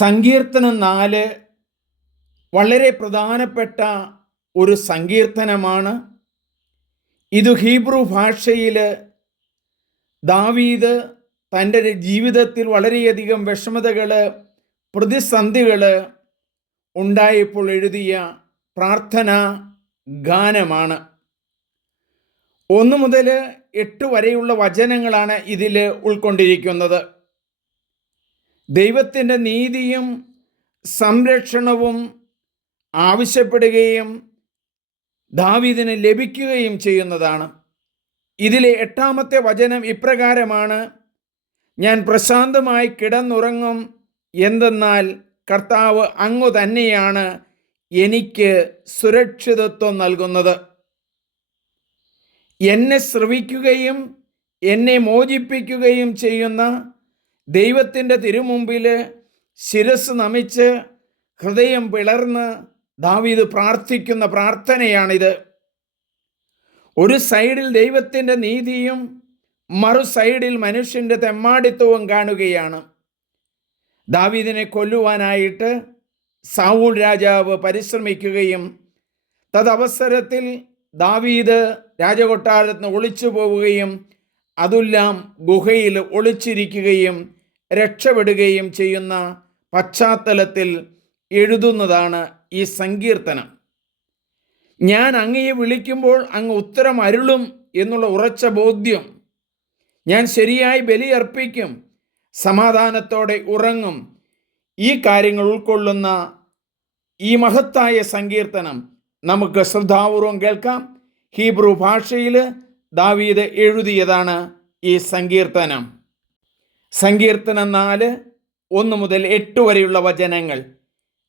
സങ്കീർത്തനം നാല് വളരെ പ്രധാനപ്പെട്ട ഒരു സങ്കീർത്തനമാണ്. ഇത് ഹീബ്രു ഭാഷയിൽ ദാവീദ് തന്റെ ജീവിതത്തിൽ വളരെയധികം വിഷമതകൾ പ്രതിസന്ധികൾ ഉണ്ടായപ്പോൾ എഴുതിയ പ്രാർത്ഥന ഗാനമാണ്. ഒന്ന് മുതൽ എട്ട് വരെയുള്ള വചനങ്ങളാണ് ഇതിൽ ഉൾക്കൊണ്ടിരിക്കുന്നത്. ദൈവത്തിന്റെ നീതിയും സംരക്ഷണവും ആവശ്യപ്പെടുകയും ദാവീദിന് ലഭിക്കുകയും ചെയ്യുന്നതാണ്. ഇതിലെ എട്ടാമത്തെ വചനം ഇപ്രകാരമാണ് ഞാൻ പ്രശാന്തമായി കിടന്നുറങ്ങും എന്തെന്നാൽ കർത്താവ് അങ്ങു തന്നെയാണ് എനിക്ക് സുരക്ഷിതത്വം നൽകുന്നത്. എന്നെ ശ്രവിക്കുകയും എന്നെ മോചിപ്പിക്കുകയും ചെയ്യുന്ന ദൈവത്തിന്റെ തിരുമുമ്പിൽ ശിരസ് നമിച്ച് ഹൃദയം പിളർന്ന് ദാവീദ് പ്രാർത്ഥിക്കുന്ന പ്രാർത്ഥനയാണിത്. ഒരു സൈഡിൽ ദൈവത്തിന്റെ നീതിയും മറു സൈഡിൽ മനുഷ്യന്റെ തെമ്മാടിത്വവും കാണുകയാണ്. ദാവീദിനെ കൊല്ലുവാനായിട്ട് സാവൂൾ രാജാവ് പരിശ്രമിക്കുകയും തദവസരത്തിൽ ദാവീദ് രാജകൊട്ടാരത്തിന് ഒളിച്ചു പോവുകയും അതെല്ലാം ഗുഹയിൽ ഒളിച്ചിരിക്കുകയും രക്ഷപ്പെടുകയും ചെയ്യുന്ന പശ്ചാത്തലത്തിൽ എഴുതുന്നതാണ് ഈ സങ്കീർത്തനം. ഞാൻ അങ്ങയെ വിളിക്കുമ്പോൾ അങ്ങ് ഉത്തരം അരുളും എന്നുള്ള ഉറച്ച ബോധ്യം. ഞാൻ ശരിയായി ബലിയർപ്പിക്കും സമാധാനത്തോടെ ഉറങ്ങും. ഈ കാര്യങ്ങൾ ഉൾക്കൊള്ളുന്ന ഈ മഹത്തായ സങ്കീർത്തനം നമുക്ക് ശ്രദ്ധാപൂർവം കേൾക്കാം. ഹീബ്രു ഭാഷയിൽ ദാവീദ് എഴുതിയതാണ് ഈ സങ്കീർത്തനം. സങ്കീർത്തനം നാല് ഒന്ന് മുതൽ എട്ട് വരെയുള്ള വചനങ്ങൾ.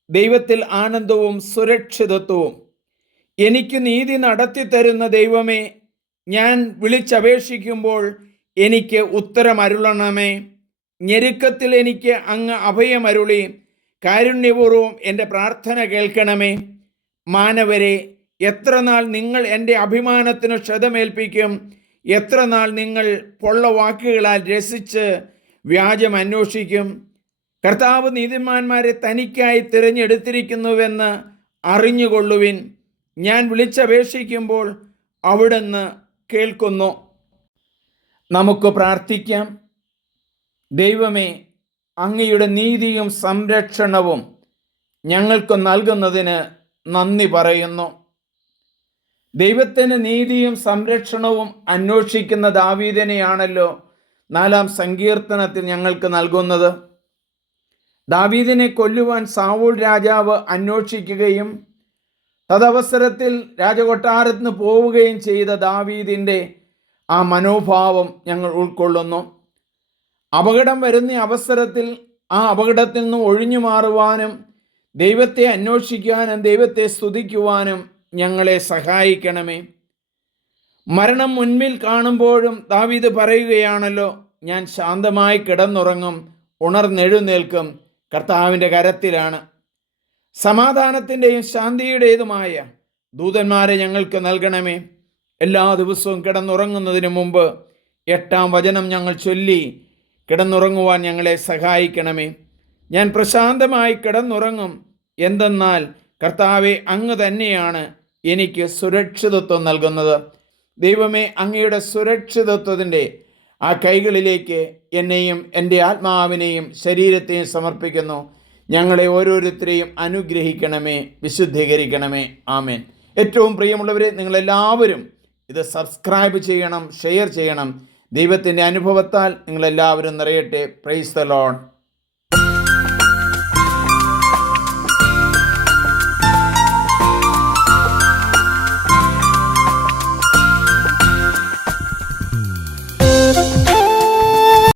ദൈവത്തിൽ ആനന്ദവും സുരക്ഷിതത്വവും. എനിക്ക് നീതി നടത്തി തരുന്ന ദൈവമേ ഞാൻ വിളിച്ചപേക്ഷിക്കുമ്പോൾ എനിക്ക് ഉത്തരം അരുളണമേ ഞെരുക്കത്തിൽ എനിക്ക് അങ്ങ് അഭയമരുളി. കാരുണ്യപൂർവം എന്റെ പ്രാർത്ഥന കേൾക്കണമേ. മാനവരെ എത്ര നാൾ നിങ്ങൾ എന്റെ അഭിമാനത്തിന് ക്ഷതമേൽപ്പിക്കും? എത്ര നാൾ നിങ്ങൾ പൊള്ള വാക്കുകളാൽ രസിച്ച് വ്യാജം അന്വേഷിക്കും. കർത്താവ് നീതിമാന്മാരെ തനിക്കായി തിരഞ്ഞെടുത്തിരിക്കുന്നുവെന്ന് അറിഞ്ഞുകൊള്ളുവിൻ. ഞാൻ വിളിച്ചപേക്ഷിക്കുമ്പോൾ അവിടുന്ന് കേൾക്കുന്നു. നമുക്ക് പ്രാർത്ഥിക്കാം. ദൈവമേ അങ്ങയുടെ നീതിയും സംരക്ഷണവും ഞങ്ങൾക്ക് നൽകുന്നതിന് നന്ദി പറയുന്നു. ദൈവത്തിന് നീതിയും സംരക്ഷണവും അന്വേഷിക്കുന്ന ദാവീദിനെയാണല്ലോ നാലാം സങ്കീർത്തനത്തിൽ ഞങ്ങൾക്ക് നൽകുന്നത് ദാവീദിനെ കൊല്ലുവാൻ സാവൂൾ രാജാവ് അന്വേഷിക്കുകയും തദവസരത്തിൽ രാജകൊട്ടാരത്തിന് പോവുകയും ചെയ്ത ദാവീദിന്റെ ആ മനോഭാവം ഞങ്ങൾ ഉൾക്കൊള്ളുന്നു. അപകടം വരുന്ന അവസരത്തിൽ ആ അപകടത്തിൽ നിന്ന് ഒഴിഞ്ഞു മാറുവാനും ദൈവത്തെ അന്വേഷിക്കാനും ദൈവത്തെ സ്തുതിക്കുവാനും ഞങ്ങളെ സഹായിക്കണമേ. മരണം മുൻപിൽ കാണുമ്പോഴും ദാവീദ് പറയുകയാണല്ലോ ഞാൻ ശാന്തമായി കിടന്നുറങ്ങും ഉണർന്നെഴുന്നേൽക്കും കർത്താവിന്റെ കരത്തിലാണ്. സമാധാനത്തിന്റെയും ശാന്തിയുടേതുമായ ദൂതന്മാരെ ഞങ്ങൾക്ക് നൽകണമേ. എല്ലാ ദിവസവും കിടന്നുറങ്ങുന്നതിന് മുമ്പ് എട്ടാം വചനം ഞങ്ങൾ ചൊല്ലി കിടന്നുറങ്ങുവാൻ ഞങ്ങളെ സഹായിക്കണമേ. ഞാൻ പ്രശാന്തമായി കിടന്നുറങ്ങും എന്തെന്നാൽ കർത്താവെ അങ്ങ് തന്നെയാണ് എനിക്ക് സുരക്ഷിതത്വം നൽകുന്നത്. ദൈവമേ അങ്ങയുടെ സുരക്ഷിതത്വത്തിന്റെ ആ കൈകളിലേക്ക് എന്നെയും എന്റെ ആത്മാവിനെയും ശരീരത്തെയും സമർപ്പിക്കുന്നു. ഞങ്ങളെ ഓരോരുത്തരെയും അനുഗ്രഹിക്കണമേ വിശുദ്ധീകരിക്കണമേ. ആമേൻ. ഏറ്റവും പ്രിയമുള്ളവരെ നിങ്ങളെല്ലാവരും ഇത് സബ്സ്ക്രൈബ് ചെയ്യണം ഷെയർ ചെയ്യണം. ദൈവത്തിന്റെ അനുഭവത്താൽ നിങ്ങളെല്ലാവരും നിറയട്ടെ. Praise the loan